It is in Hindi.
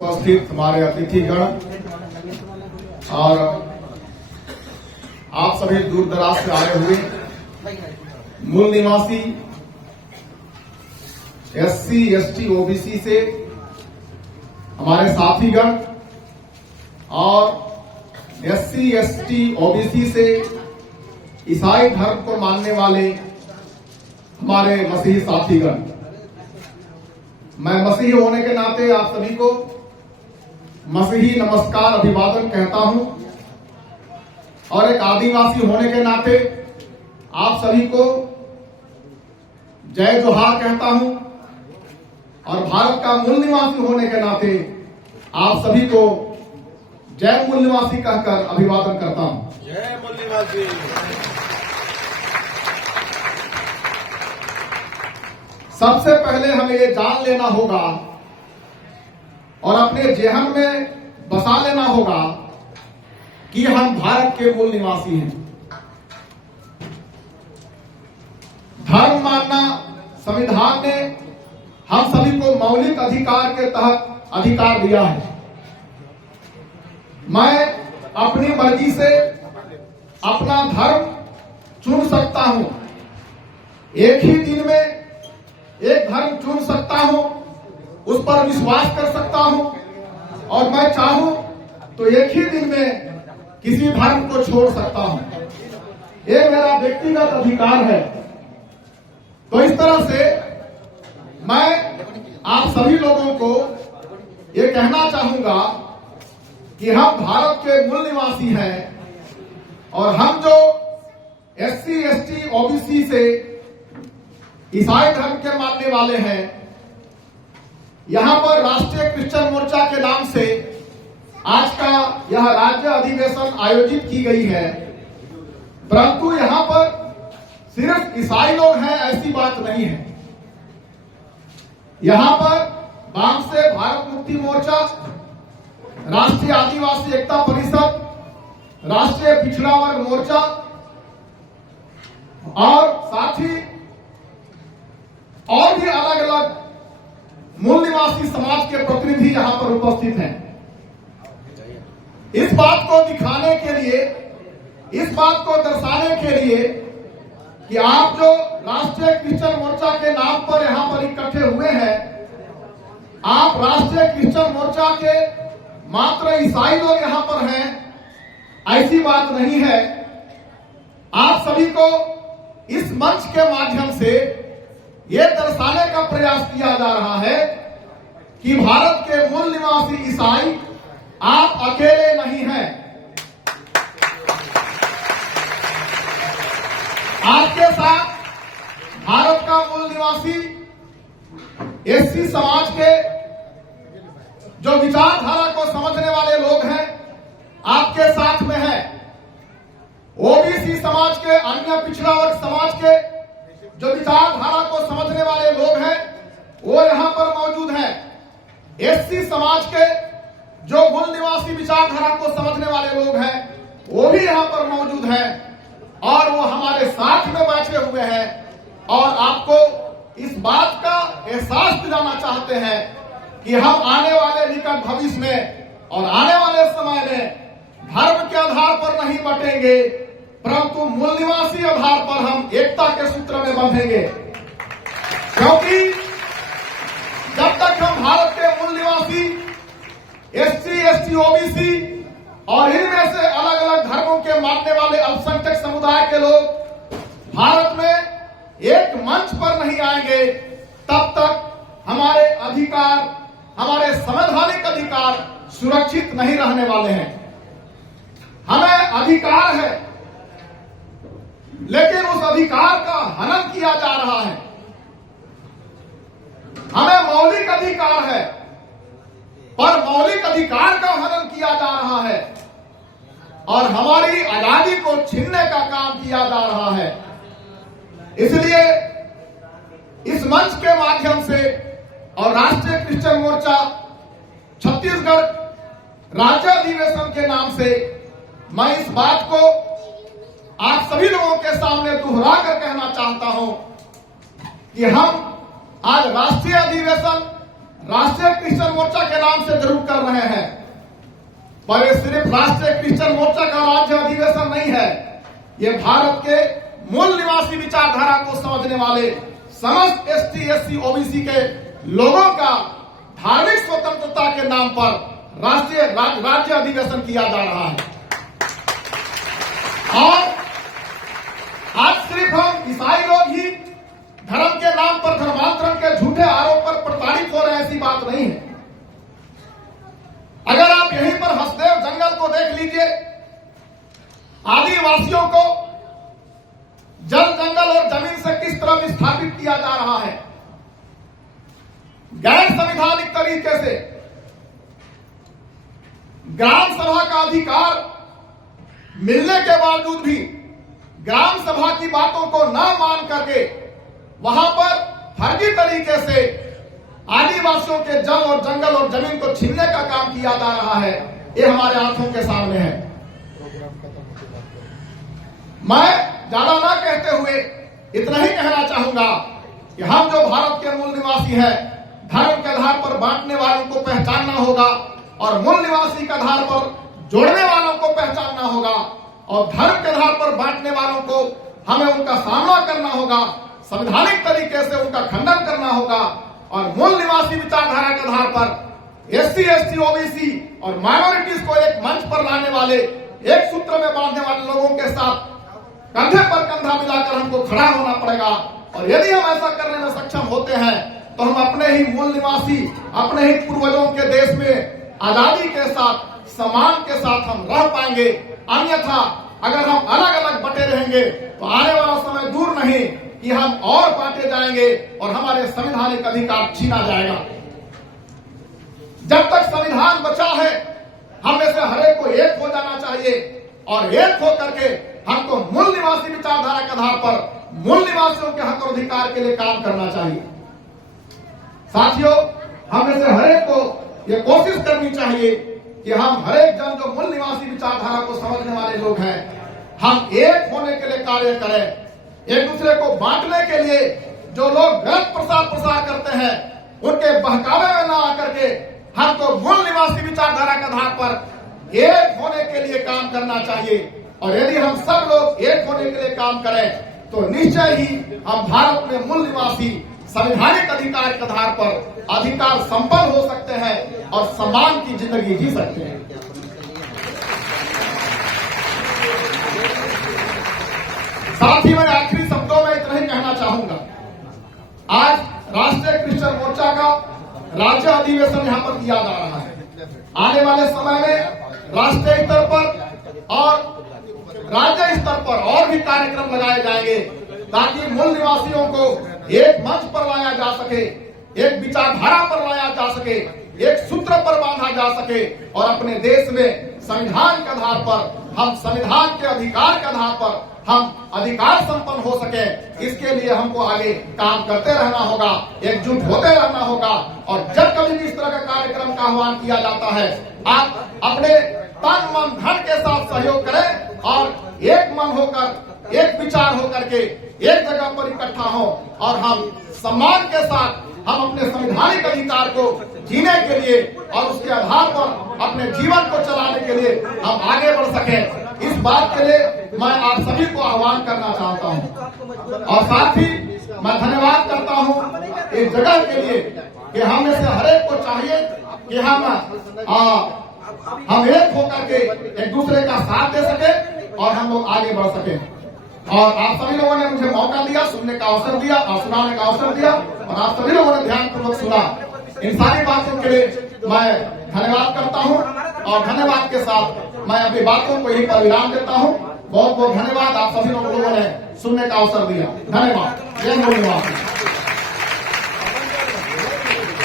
उपस्थित हमारे अतिथिगण और आप सभी दूर दराज से आए हुए मूल निवासी एससी, एसटी, ओबीसी से हमारे साथीगण और एससी, एसटी, ओबीसी से ईसाई धर्म को मानने वाले हमारे मसीही साथीगण, मैं मसीही होने के नाते आप सभी को मसीही नमस्कार अभिवादन कहता हूं और एक आदिवासी होने के नाते आप सभी को जय जोहार कहता हूं और भारत का मूल निवासी होने के नाते आप सभी को जय मूल निवासी कहकर अभिवादन करता हूं। जय मूल निवासी। सबसे पहले हमें ये जान लेना होगा और अपने जेहन में बसा लेना होगा कि हम भारत के मूल निवासी हैं। धर्म मानना संविधान ने हम सभी को मौलिक अधिकार के तहत अधिकार दिया है। मैं अपनी मर्जी से अपना धर्म चुन सकता हूं, एक ही दिन में एक धर्म चुन सकता हूं, उस पर विश्वास कर सकता हूं और मैं चाहूं तो एक ही दिन में किसी धर्म को छोड़ सकता हूं। ये मेरा व्यक्तिगत अधिकार है। तो इस तरह से मैं आप सभी लोगों को ये कहना चाहूंगा कि हम भारत के मूल निवासी हैं और हम जो एससी, एसटी, ओबीसी से ईसाई धर्म के मानने वाले हैं, यहां पर राष्ट्रीय क्रिश्चियन मोर्चा के नाम से आज का यह राज्य अधिवेशन आयोजित की गई है। परंतु यहां पर सिर्फ ईसाई लोग हैं ऐसी बात नहीं है। यहां पर वाम से भारत मुक्ति मोर्चा, राष्ट्रीय आदिवासी एकता परिषद, राष्ट्रीय पिछड़ा वर्ग मोर्चा और साथ ही और भी अलग अलग मूल निवासी समाज के प्रतिनिधि यहां पर उपस्थित हैं। इस बात को दिखाने के लिए, इस बात को दर्शाने के लिए कि आप जो राष्ट्रीय क्रिश्चियन मोर्चा के नाम पर यहां पर इकट्ठे हुए हैं, आप राष्ट्रीय क्रिश्चियन मोर्चा के मात्र ईसाई लोग यहां पर हैं ऐसी बात नहीं है। आप सभी को इस मंच के माध्यम से ये दर्शाने का प्रयास किया जा रहा है कि भारत के मूल निवासी ईसाई आप अकेले नहीं हैं। आपके साथ भारत का मूल निवासी एससी समाज के जो विचारधारा को समझने वाले लोग हैं आपके साथ में है। ओबीसी समाज के, अन्य पिछड़ा वर्ग समाज के जो विचारधारा को समझने वाले लोग हैं वो यहां पर मौजूद हैं। एससी समाज के जो मूल निवासी विचारधारा को समझने वाले लोग हैं वो भी यहां पर मौजूद हैं और वो हमारे साथ में बैठे हुए हैं और आपको इस बात का एहसास दिलाना चाहते हैं कि हम आने वाले निकट भविष्य में और आने वाले समय में धर्म के आधार पर नहीं बटेंगे, परंतु मूल निवासी आधार पर हम एकता के सूत्र में बंधेंगे। क्योंकि जब तक हम भारत के मूल निवासी एससी, एसटी, ओबीसी और इनमें से अलग अलग धर्मों के मानने वाले अल्पसंख्यक समुदाय के लोग भारत में एक मंच पर नहीं आएंगे, तब तक हमारे अधिकार, हमारे संवैधानिक अधिकार सुरक्षित नहीं रहने वाले हैं। हमें अधिकार है, लेकिन उस अधिकार का हनन किया जा रहा है। हमें मौलिक अधिकार है, पर मौलिक अधिकार का हनन किया जा रहा है और हमारी आजादी को छीनने का काम किया जा रहा है। इसलिए इस मंच के माध्यम से और राष्ट्रीय क्रिश्चियन मोर्चा छत्तीसगढ़ राज्य अधिवेशन के नाम से मैं इस बात को आप सभी लोगों के सामने दोहरा कर कहना चाहता हूं कि हम आज राष्ट्रीय अधिवेशन राष्ट्रीय क्रिश्चियन मोर्चा के नाम से जरूर कर रहे हैं, पर ये सिर्फ राष्ट्रीय क्रिश्चियन मोर्चा का राज्य अधिवेशन नहीं है। ये भारत के मूल निवासी विचारधारा को समझने वाले समस्त एसटी, एससी, ओबीसी के लोगों का धार्मिक स्वतंत्रता के नाम पर राष्ट्रीय राज्य अधिवेशन किया जा रहा है। और आज सिर्फ हम ईसाई लोग ही धर्म के नाम पर धर्मांतरण के झूठे आरोप पर प्रताड़ित हो रहे हैं, ऐसी बात नहीं है। अगर आप यहीं पर हसदेव जंगल को देख लीजिए, आदिवासियों को जल, जंगल और जमीन से किस तरह विस्थापित किया जा रहा है, गैर संवैधानिक तरीके से। ग्राम सभा का अधिकार मिलने के बावजूद भी ग्राम सभा की बातों को न मान करके वहां पर फर्जी तरीके से आदिवासियों के जल और जंगल और जमीन को छीनने का काम किया जा रहा है। ये हमारे आंखों के सामने है। मैं ज्यादा ना कहते हुए इतना ही कहना चाहूंगा कि हम जो भारत के मूल निवासी हैं, धर्म के आधार पर बांटने वालों को पहचानना होगा और मूल निवासी के आधार पर जोड़ने वालों को पहचानना होगा, और धर्म के आधार पर बांटने वालों को हमें उनका सामना करना होगा, संवैधानिक तरीके से उनका खंडन करना होगा, और मूल निवासी विचारधारा के आधार पर एससी, एसटी, ओबीसी और माइनॉरिटीज को एक मंच पर लाने वाले, एक सूत्र में बांधने वाले लोगों के साथ कंधे पर कंधा मिलाकर हमको खड़ा होना पड़ेगा। और यदि हम ऐसा करने में सक्षम होते हैं तो हम अपने ही मूल निवासी, अपने ही पूर्वजों के देश में आजादी के साथ, सम्मान के साथ हम रह पाएंगे। अन्यथा अगर हम अलग अलग बटे रहेंगे तो आने वाला समय दूर नहीं कि हम और बांटे जाएंगे और हमारे संवैधानिक अधिकार छीना जाएगा। जब तक संविधान बचा है, हम में से हर एक को एक हो जाना चाहिए और एक हो करके हमको मूल निवासी विचारधारा के आधार पर मूल निवासियों के हक और अधिकार के लिए काम करना चाहिए। साथियों, हम में से हर एक को ये कोशिश करनी चाहिए कि हम हर एक जन जो मूल निवासी विचारधारा को समझने वाले लोग हैं, हम एक होने के लिए कार्य करें। एक दूसरे को बांटने के लिए जो लोग गलत प्रसार करते हैं, उनके बहकावे में न आकर के हमको मूल निवासी विचारधारा के आधार पर एक होने के लिए काम करना चाहिए। और यदि हम सब लोग एक होने के लिए काम करें तो निश्चय ही हम भारत में मूल निवासी संवैधानिक अधिकार के आधार पर अधिकार संपन्न हो सकते हैं और सम्मान की जिंदगी जी सकते हैं। साथ ही मैं आखिरी शब्दों में इतना ही कहना चाहूंगा, आज राष्ट्रीय क्रिश्चियन मोर्चा का राज्य अधिवेशन यहां पर किया जा रहा है। आने वाले समय में राष्ट्रीय स्तर पर और राज्य स्तर पर और भी कार्यक्रम लगाए जाएंगे ताकि मूल निवासियों को एक मंच पर लाया जा सके, एक विचारधारा पर लाया जा सके, एक सूत्र पर बांधा जा सके और अपने देश में संविधान के आधार पर हम संविधान के अधिकार के आधार पर हम अधिकार संपन्न हो सके। इसके लिए हमको आगे काम करते रहना होगा, एकजुट होते रहना होगा। और जब कभी भी इस तरह का कार्यक्रम का आह्वान किया जाता है, आप अपने तन मन धन के साथ सहयोग करें और एक मन होकर, एक विचार होकर के एक जगह पर इकट्ठा हो और हम सम्मान के साथ हम अपने संवैधानिक अधिकार को जीने के लिए और उसके आधार पर अपने जीवन को चलाने के लिए हम आगे बढ़ सकें। इस बात के लिए मैं आप सभी को आह्वान करना चाहता हूं और साथ ही मैं धन्यवाद करता हूं इस जगह के लिए कि हम में से हर एक को चाहिए कि हम एक होकर के एक दूसरे का साथ दे सके और हम लोग आगे बढ़ सके। और आप सभी लोगों ने मुझे मौका दिया, सुनने का अवसर दिया और सुनाने का अवसर दिया और आप सभी लोगों ने ध्यानपूर्वक सुना। इन सारी बातों के लिए मैं धन्यवाद करता हूं और धन्यवाद के साथ मैं अपनी बातों को यहीं पर विराम देता हूं। बहुत बहुत धन्यवाद, आप सभी लोगों ने सुनने का अवसर दिया। धन्यवाद। जय मूल निवासी।